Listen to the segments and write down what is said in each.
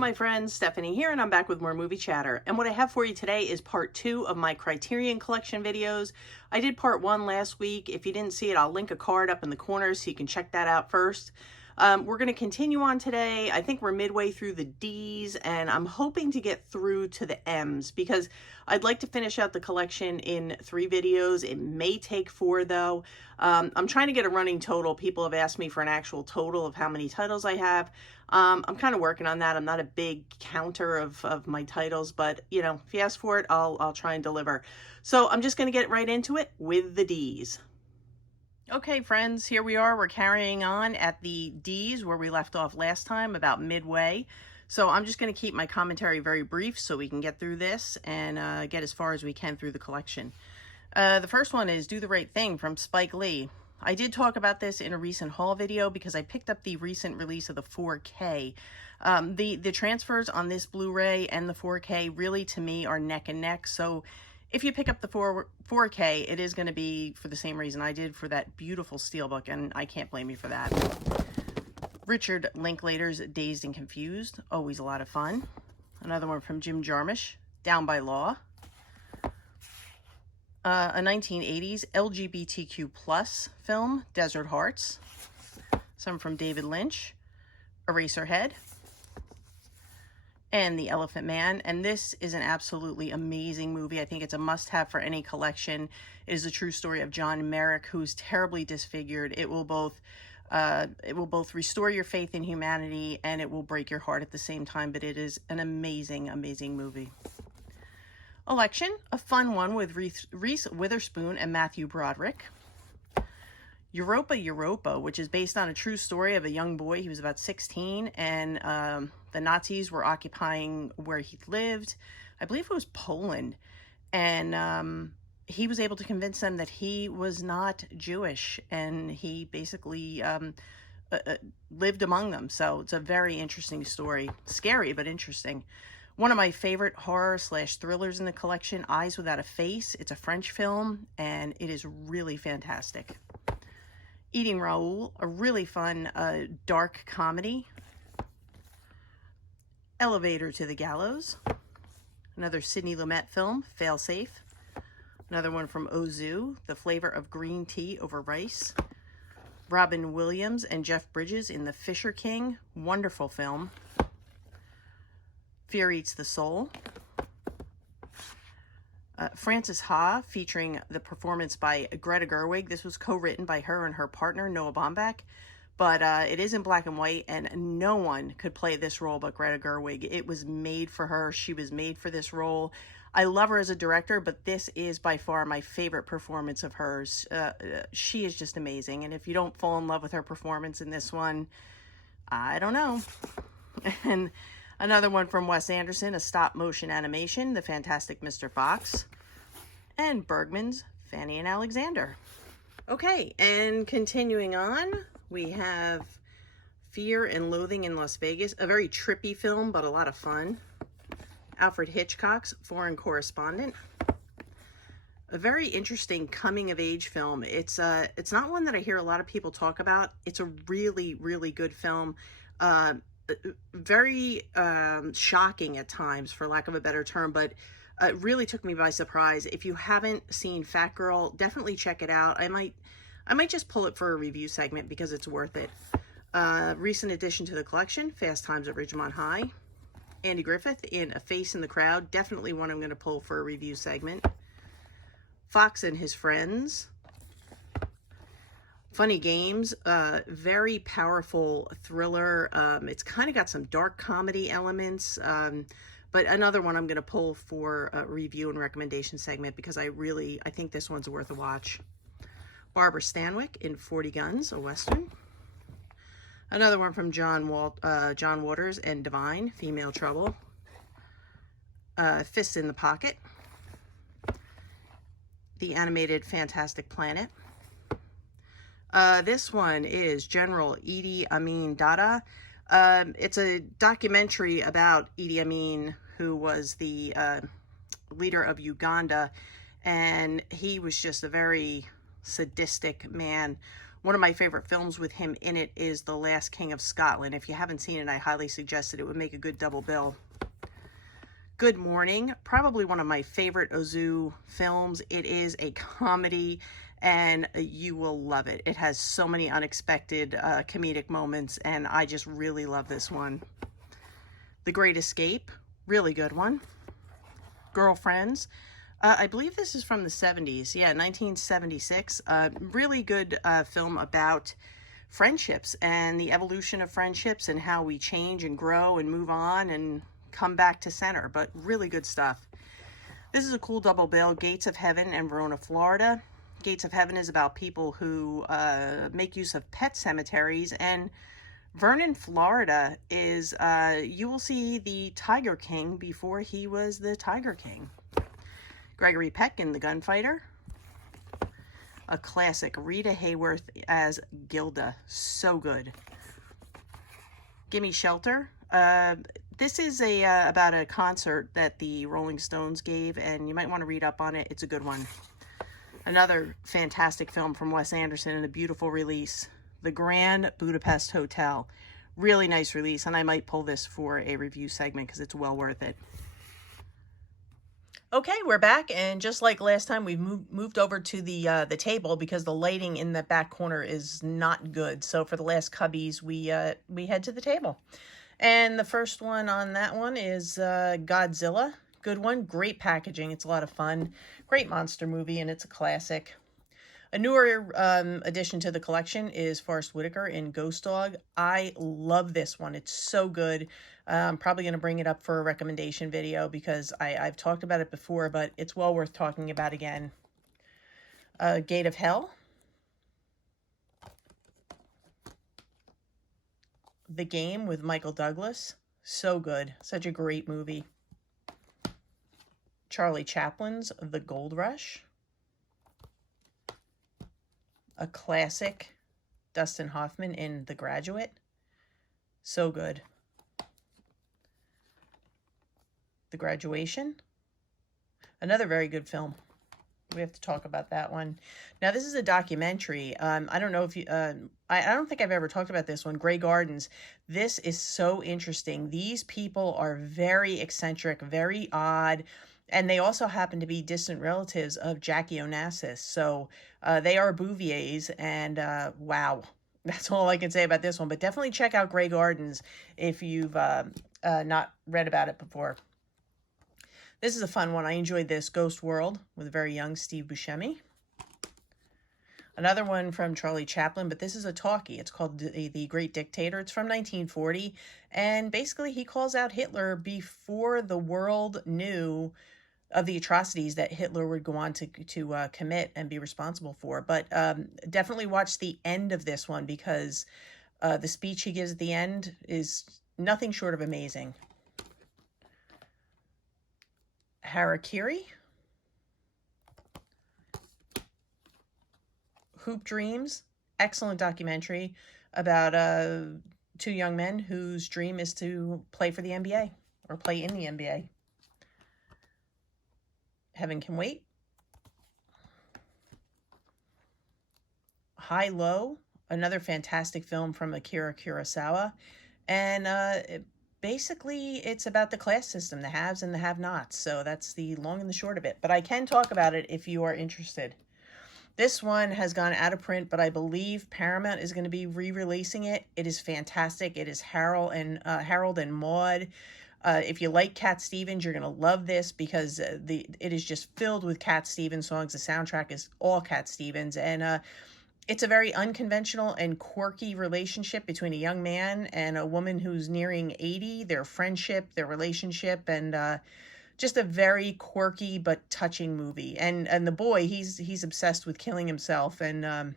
my friends, Stephanie here, and I'm back with more movie chatter. And what I have for you today is part 2 of my Criterion Collection videos. I did part 1 last week. If you didn't see it, I'll link a card up in the corner so you can check that out first. We're going to continue on today. I think we're midway through the D's, and I'm hoping to get through to the M's because I'd like to finish out the collection in 3 videos. It may take 4 though. I'm trying to get a running total. People have asked me for an actual total of how many titles I have. I'm kind of working on that. I'm not a big counter of my titles, but you know, if you ask for it, I'll try and deliver. So I'm just going to get right into it with the D's. Okay, friends, here we are. We're carrying on at the D's where we left off last time, about midway. So I'm just going to keep my commentary very brief so we can get through this and get as far as we can through the collection. The first one is Do the Right Thing from Spike Lee. I did talk about this in a recent haul video because I picked up the recent release of the 4K. The transfers on this Blu-ray and the 4K really, to me, are neck and neck. So if you pick up the 4K, it is going to be for the same reason I did for that beautiful steelbook, and I can't blame you for that. Richard Linklater's Dazed and Confused, always a lot of fun. Another one from Jim Jarmusch, Down by Law. A 1980s LGBTQ plus film, Desert Hearts. Some from David Lynch, Eraserhead, and The Elephant Man. And this is an absolutely amazing movie. I think it's a must-have for any collection. It is a true story of John Merrick, who's terribly disfigured. It will both restore your faith in humanity and it will break your heart at the same time. But it is an amazing, amazing movie. Election, a fun one with Reese Witherspoon and Matthew Broderick. Europa, which is based on a true story of a young boy. He was about 16, and the Nazis were occupying where he lived. I believe it was Poland. And he was able to convince them that he was not Jewish, and he basically lived among them. So it's a very interesting story. Scary, but interesting. One of my favorite horror/thrillers in the collection, Eyes Without a Face. It's a French film, and it is really fantastic. Eating Raoul, a really fun, dark comedy. Elevator to the Gallows. Another Sidney Lumet film, Failsafe. Another one from Ozu, The Flavor of Green Tea Over Rice. Robin Williams and Jeff Bridges in The Fisher King, wonderful film. Fear Eats the Soul. Frances Ha, featuring the performance by Greta Gerwig. This was co-written by her and her partner, Noah Baumbach. But it is in black and white, and no one could play this role but Greta Gerwig. It was made for her. She was made for this role. I love her as a director, but this is by far my favorite performance of hers. She is just amazing. And if you don't fall in love with her performance in this one, I don't know. And another one from Wes Anderson, a stop-motion animation, The Fantastic Mr. Fox. And Bergman's Fanny and Alexander. Okay, and continuing on, we have Fear and Loathing in Las Vegas, a very trippy film, but a lot of fun. Alfred Hitchcock's Foreign Correspondent. A very interesting coming-of-age film. It's not one that I hear a lot of people talk about. It's a really, really good film. Very shocking at times, for lack of a better term, but it really took me by surprise. If you haven't seen Fat Girl, definitely check it out. I might just pull it for a review segment because it's worth it. Recent addition to the collection, Fast Times at Ridgemont High. Andy Griffith in A Face in the Crowd, definitely one I'm going to pull for a review segment. Fox and His Friends. Funny Games, very powerful thriller. It's kind of got some dark comedy elements, but another one I'm going to pull for a review and recommendation segment because I think this one's worth a watch. Barbara Stanwyck in 40 Guns, a Western. Another one from John Waters and Divine, Female Trouble. Fists in the Pocket. The animated Fantastic Planet. This one is General Idi Amin Dada. It's a documentary about Idi Amin, who was the leader of Uganda, and he was just a very sadistic man One of my favorite films with him in it is The Last King of Scotland. If you haven't seen it, I highly suggest it. It would make a good double bill. Good Morning, probably one of my favorite Ozu films. It is a comedy, and you will love it. It has so many unexpected comedic moments, and I just really love this one. The Great Escape, really good one. Girlfriends, I believe this is from the 70s. Yeah, 1976. Really good film about friendships and the evolution of friendships and how we change and grow and move on and come back to center, but really good stuff. This is a cool double bill, Gates of Heaven and Verona, Florida. Gates of Heaven is about people who make use of pet cemeteries, and Vernon, Florida is, you will see the Tiger King before he was the Tiger King. Gregory Peck in The Gunfighter. A classic, Rita Hayworth as Gilda, so good. Gimme Shelter. This is about a concert that the Rolling Stones gave, and you might want to read up on it. It's a good one. Another fantastic film from Wes Anderson and a beautiful release, The Grand Budapest Hotel. Really nice release, and I might pull this for a review segment because it's well worth it. Okay, we're back, and just like last time, we've moved over to the table because the lighting in the back corner is not good. So for the last cubbies, we head to the table. And the first one on that one is Godzilla. Good one. Great packaging. It's a lot of fun. Great monster movie, and it's a classic. A newer addition to the collection is Forrest Whitaker in Ghost Dog. I love this one. It's so good. I'm probably going to bring it up for a recommendation video because I've talked about it before, but it's well worth talking about again. Gate of Hell. The Game with Michael Douglas. So good. Such a great movie. Charlie Chaplin's The Gold Rush. A classic. Dustin Hoffman in The Graduate. So good. The Graduation. Another very good film. We have to talk about that one. Now, this is a documentary. I don't know if you... I don't think I've ever talked about this one. Grey Gardens. This is so interesting. These people are very eccentric, very odd, and they also happen to be distant relatives of Jackie Onassis. So they are Bouviers, and wow. That's all I can say about this one. But definitely check out Grey Gardens if you've not read about it before. This is a fun one. I enjoyed this. Ghost World with a very young Steve Buscemi. Another one from Charlie Chaplin, but this is a talkie. It's called The Great Dictator. It's from 1940. And basically he calls out Hitler before the world knew of the atrocities that Hitler would go on to commit and be responsible for. But definitely watch the end of this one because the speech he gives at the end is nothing short of amazing. Harakiri. Hoop Dreams. Excellent documentary about two young men whose dream is to play for the NBA or play in the NBA. Heaven Can Wait. High Low. Another fantastic film from Akira Kurosawa. And basically, it's about the class system, the haves and the have-nots. So that's the long and the short of it. But I can talk about it if you are interested. This one has gone out of print, but I believe Paramount is going to be re-releasing it. It is fantastic. It is Harold and Maude. If you like Cat Stevens, you're going to love this because it is just filled with Cat Stevens songs. The soundtrack is all Cat Stevens. And it's a very unconventional and quirky relationship between a young man and a woman who's nearing 80, their friendship, their relationship, and just a very quirky but touching movie. And the boy, he's obsessed with killing himself, and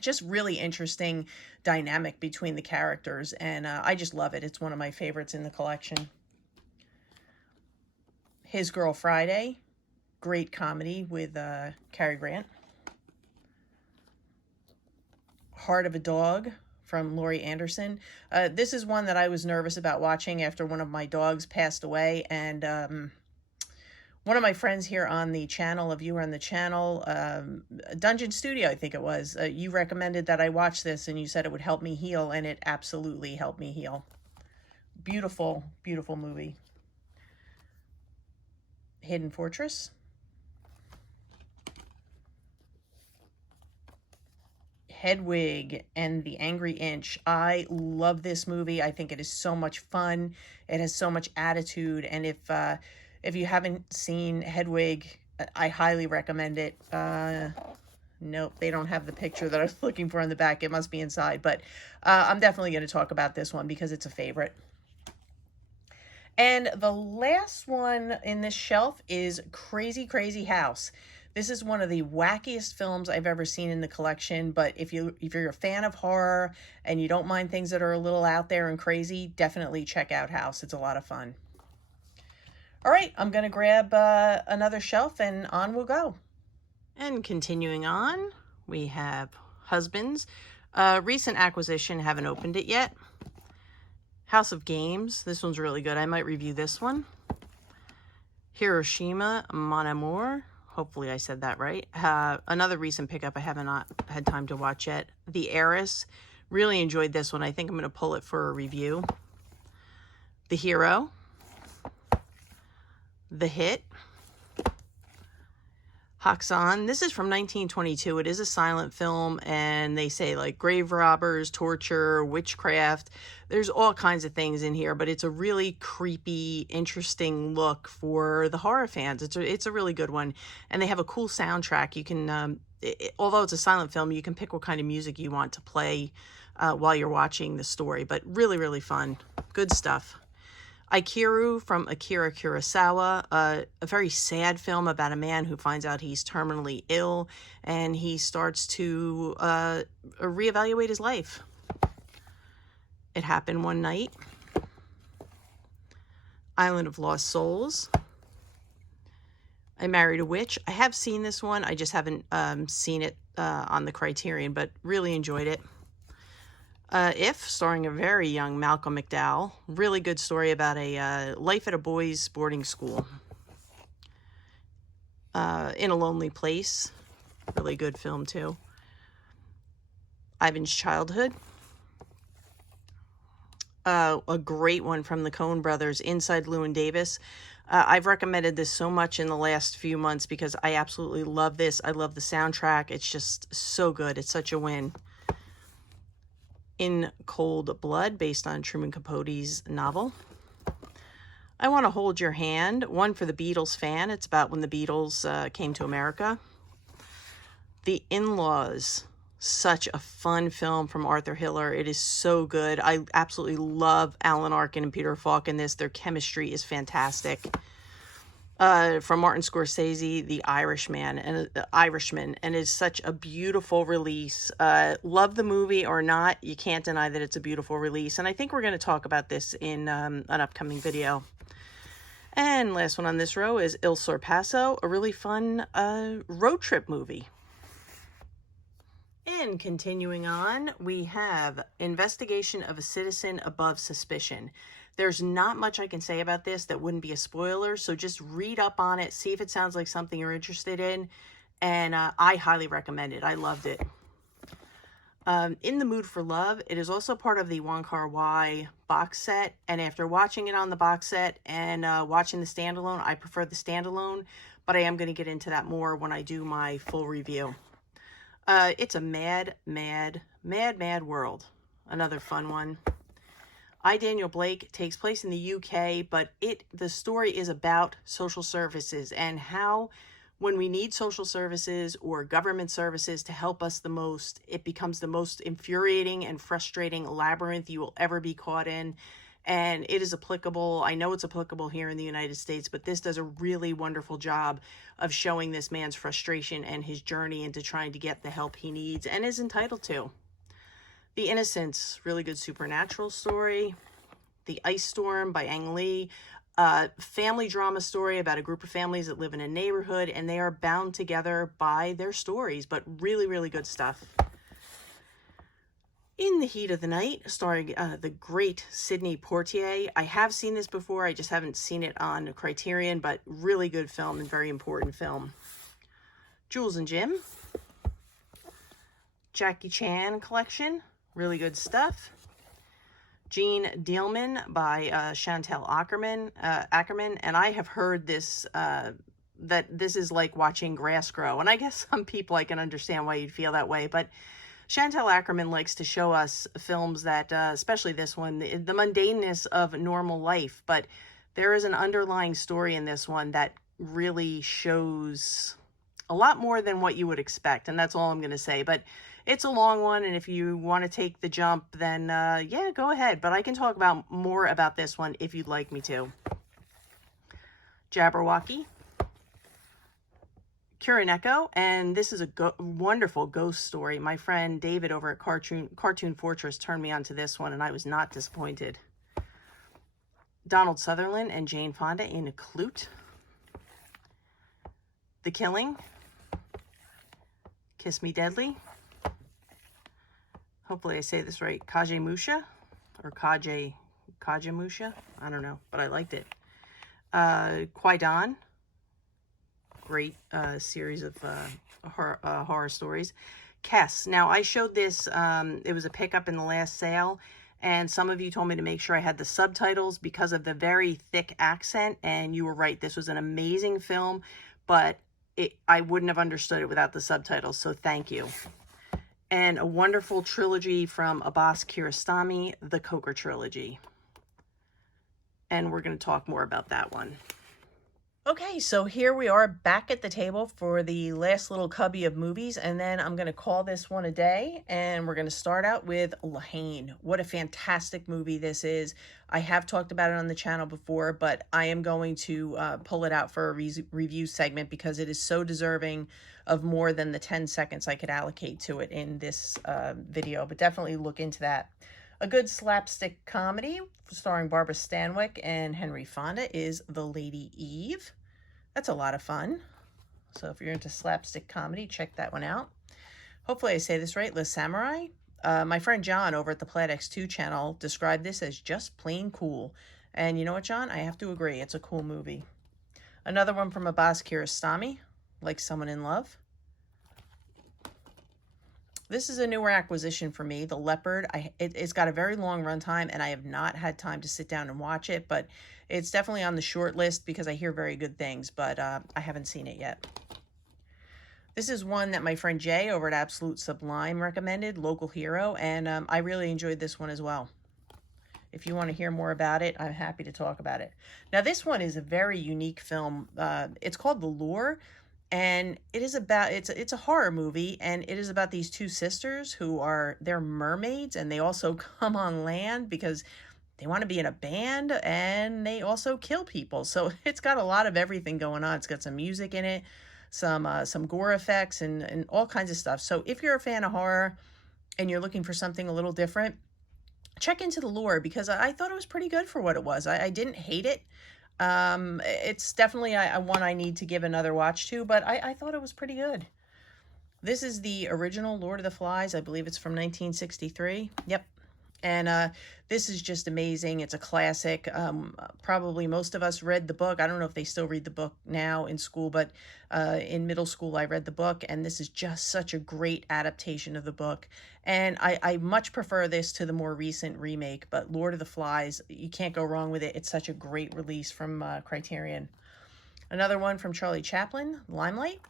just really interesting dynamic between the characters. And I just love it. It's one of my favorites in the collection. His Girl Friday, great comedy with Cary Grant. Heart of a Dog from Laurie Anderson. This is one that I was nervous about watching after one of my dogs passed away, and One of my friends here on the channel, a viewer on the channel, Dungeon Studio, I think it was, you recommended that I watch this and you said it would help me heal, and it absolutely helped me heal. Beautiful, beautiful movie. Hidden Fortress. Hedwig and the Angry Inch. I love this movie. I think it is so much fun. It has so much attitude, and if you haven't seen Hedwig, I highly recommend it. Nope, they don't have the picture that I was looking for in the back. It must be inside, but I'm definitely going to talk about this one because it's a favorite. And the last one in this shelf is Crazy Crazy House. This is one of the wackiest films I've ever seen in the collection, but if you're a fan of horror and you don't mind things that are a little out there and crazy, definitely check out House. It's a lot of fun. All right, I'm going to grab another shelf and on we'll go. And continuing on, we have Husbands. Recent acquisition, haven't opened it yet. House of Games. This one's really good. I might review this one. Hiroshima, Mon Amour. Hopefully I said that right. Another recent pickup I haven't had time to watch yet. The Heiress. Really enjoyed this one. I think I'm going to pull it for a review. The Hero. The Hit. Haxan. This is from 1922. It is a silent film, and they say like grave robbers, torture, witchcraft. There's all kinds of things in here, but it's a really creepy, interesting look for the horror fans. It's a really good one, and they have a cool soundtrack. You can, although it's a silent film, you can pick what kind of music you want to play while you're watching the story, but really, really fun. Good stuff. Aikiru from Akira Kurosawa, a very sad film about a man who finds out he's terminally ill and he starts to reevaluate his life. It Happened One Night. Island of Lost Souls. I Married a Witch. I have seen this one. I just haven't seen it on the Criterion, but really enjoyed it. If, starring a very young Malcolm McDowell. Really good story about a life at a boys' boarding school. In a Lonely Place. Really good film, too. Ivan's Childhood. A great one from the Coen brothers, Inside Llewyn Davis. I've recommended this so much in the last few months because I absolutely love this. I love the soundtrack. It's just so good. It's such a win. In Cold Blood, based on Truman Capote's novel. I Want to Hold Your Hand, one for the Beatles fan. It's about when the Beatles came to America. The In-Laws, such a fun film from Arthur Hiller. It is so good. I absolutely love Alan Arkin and Peter Falk in this. Their chemistry is fantastic. From Martin Scorsese, The Irishman, and it's such a beautiful release. Love the movie or not, you can't deny that it's a beautiful release, and I think we're going to talk about this in an upcoming video. And last one on this row is Il Sorpasso, a really fun road trip movie. And continuing on, we have Investigation of a Citizen Above Suspicion. There's not much I can say about this that wouldn't be a spoiler, so just read up on it, see if it sounds like something you're interested in, and I highly recommend it. I loved it. In the Mood for Love, it is also part of the Wong Kar-wai box set, and after watching it on the box set and watching the standalone, I prefer the standalone, but I am going to get into that more when I do my full review. It's a mad, mad, mad, mad world. Another fun one. I, Daniel Blake takes place in the UK, but the story is about social services and how when we need social services or government services to help us the most, it becomes the most infuriating and frustrating labyrinth you will ever be caught in. And it is applicable. I know it's applicable here in the United States, but this does a really wonderful job of showing this man's frustration and his journey into trying to get the help he needs and is entitled to. The Innocents, really good supernatural story. The Ice Storm by Ang Lee, family drama story about a group of families that live in a neighborhood and they are bound together by their stories, but really, really good stuff. In the Heat of the Night, starring the great Sidney Poitier. I have seen this before, I just haven't seen it on Criterion, but really good film and very important film. Jules and Jim. Jackie Chan Collection, really good stuff. Jean Dielman by Chantal Ackerman, and I have heard this, that this is like watching grass grow, and I guess some people, I can understand why you'd feel that way, but Chantal Ackerman likes to show us films that, especially this one, the mundaneness of normal life, but there is an underlying story in this one that really shows a lot more than what you would expect, and that's all I'm going to say. But it's a long one, and if you want to take the jump, then yeah, go ahead. But I can talk about more about this one if you'd like me to. Jabberwocky. Kuroneko, and this is a wonderful ghost story. My friend David over at Cartoon Fortress turned me onto this one, and I was not disappointed. Donald Sutherland and Jane Fonda in a Clute. The Killing. Kiss Me Deadly. Hopefully I say this right. Kagemusha or Kagemusha. I don't know, but I liked it. Kwaidan. Great series of horror stories. Kess. Now, I showed this, it was a pickup in the last sale, and some of you told me to make sure I had the subtitles because of the very thick accent, and you were right. This was an amazing film, but I wouldn't have understood it without the subtitles, so thank you. And a wonderful trilogy from Abbas Kiarostami, the Coker trilogy. And we're going to talk more about that one. Okay, so here we are back at the table for the last little cubby of movies, and then I'm going to call this one a day, and we're going to start out with Lahane. What a fantastic movie this is. I have talked about it on the channel before, but I am going to pull it out for a review segment because it is so deserving of more than the 10 seconds I could allocate to it in this video, but definitely look into that. A good slapstick comedy starring Barbara Stanwyck and Henry Fonda is The Lady Eve. That's a lot of fun. So if you're into slapstick comedy, check that one out. Hopefully I say this right, Les Samurai. My friend John over at the Plaid X2 channel described this as just plain cool. And you know what, John? I have to agree. It's a cool movie. Another one from Abbas Kiarostami, Like Someone in Love. This is a newer acquisition for me, The Leopard. It's got a very long runtime, and I have not had time to sit down and watch it, but it's definitely on the short list because I hear very good things, but I haven't seen it yet. This is one that my friend Jay over at Absolute Sublime recommended, Local Hero, and I really enjoyed this one as well. If you want to hear more about it, I'm happy to talk about it. Now, this one is a very unique film. It's called The Lure. And it is about, it's a horror movie, and it is about these two sisters who they're mermaids, and they also come on land because they want to be in a band, and they also kill people. So it's got a lot of everything going on. It's got some music in it, some gore effects, and all kinds of stuff. So if you're a fan of horror and you're looking for something a little different, check into The Lure because I thought it was pretty good for what it was. I didn't hate it. It's definitely one I need to give another watch to, but I thought it was pretty good. This is the original Lord of the Flies. I believe it's from 1963. Yep. And this is just amazing. It's a classic. Probably most of us read the book. I don't know if they still read the book now in school, but in middle school I read the book, and this is just such a great adaptation of the book. And I much prefer this to the more recent remake, but Lord of the Flies, you can't go wrong with it. It's such a great release from Criterion. Another one from Charlie Chaplin, Limelight.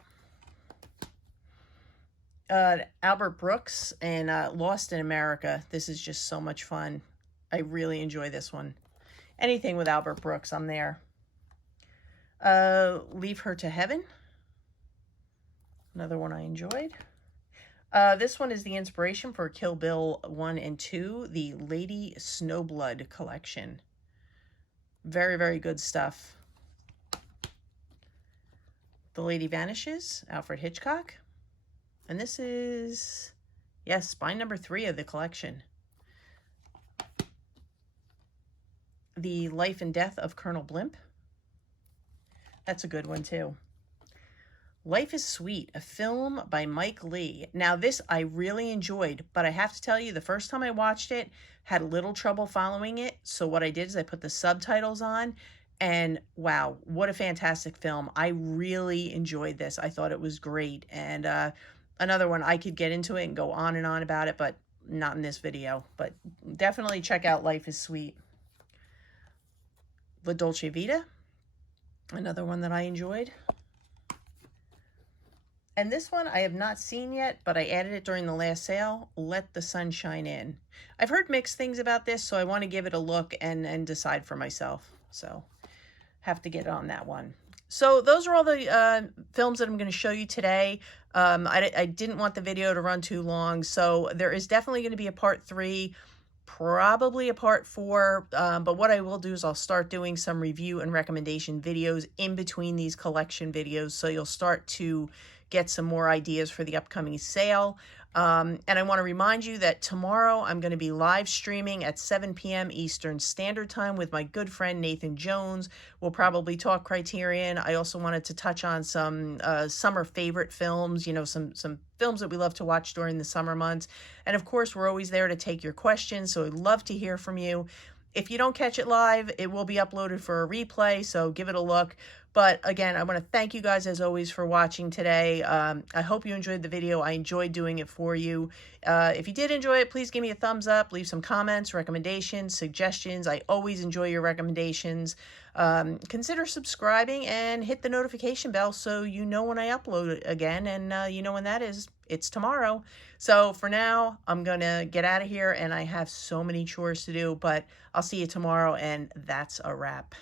Albert Brooks and Lost in America. This is just so much fun. I really enjoy this one. Anything with Albert Brooks, I'm there. Leave Her to Heaven. Another one I enjoyed. This one is the inspiration for Kill Bill 1 and 2, the Lady Snowblood collection. Very, very good stuff. The Lady Vanishes, Alfred Hitchcock. And this is, yes, spine number 3 of the collection. The Life and Death of Colonel Blimp. That's a good one, too. Life is Sweet, a film by Mike Lee. Now, this I really enjoyed, but I have to tell you, the first time I watched it, had a little trouble following it. So what I did is I put the subtitles on, and wow, what a fantastic film. I really enjoyed this. I thought it was great. And another one, I could get into it and go on and on about it, but not in this video. But definitely check out Life is Sweet. La Dolce Vita, another one that I enjoyed. And this one I have not seen yet, but I added it during the last sale, Let the Sun Shine In. I've heard mixed things about this, so I want to give it a look and decide for myself. So have to get on that one. So those are all the films that I'm going to show you today. I didn't want the video to run too long, so there is definitely going to be a part 3, probably a part 4, but what I will do is I'll start doing some review and recommendation videos in between these collection videos, so you'll start to get some more ideas for the upcoming sale. And I want to remind you that tomorrow I'm going to be live streaming at 7 p.m. Eastern Standard Time with my good friend Nathan Jones. We'll probably talk Criterion. I also wanted to touch on some summer favorite films, you know, some films that we love to watch during the summer months. And of course, we're always there to take your questions, so I'd love to hear from you. If you don't catch it live, it will be uploaded for a replay, so give it a look. But again, I want to thank you guys as always for watching today. I hope you enjoyed the video. I enjoyed doing it for you. If you did enjoy it, please give me a thumbs up, leave some comments, recommendations, suggestions. I always enjoy your recommendations. Consider subscribing and hit the notification bell so you know when I upload it again, and you know when that is. It's tomorrow. So for now, I'm going to get out of here, and I have so many chores to do, but I'll see you tomorrow, and that's a wrap.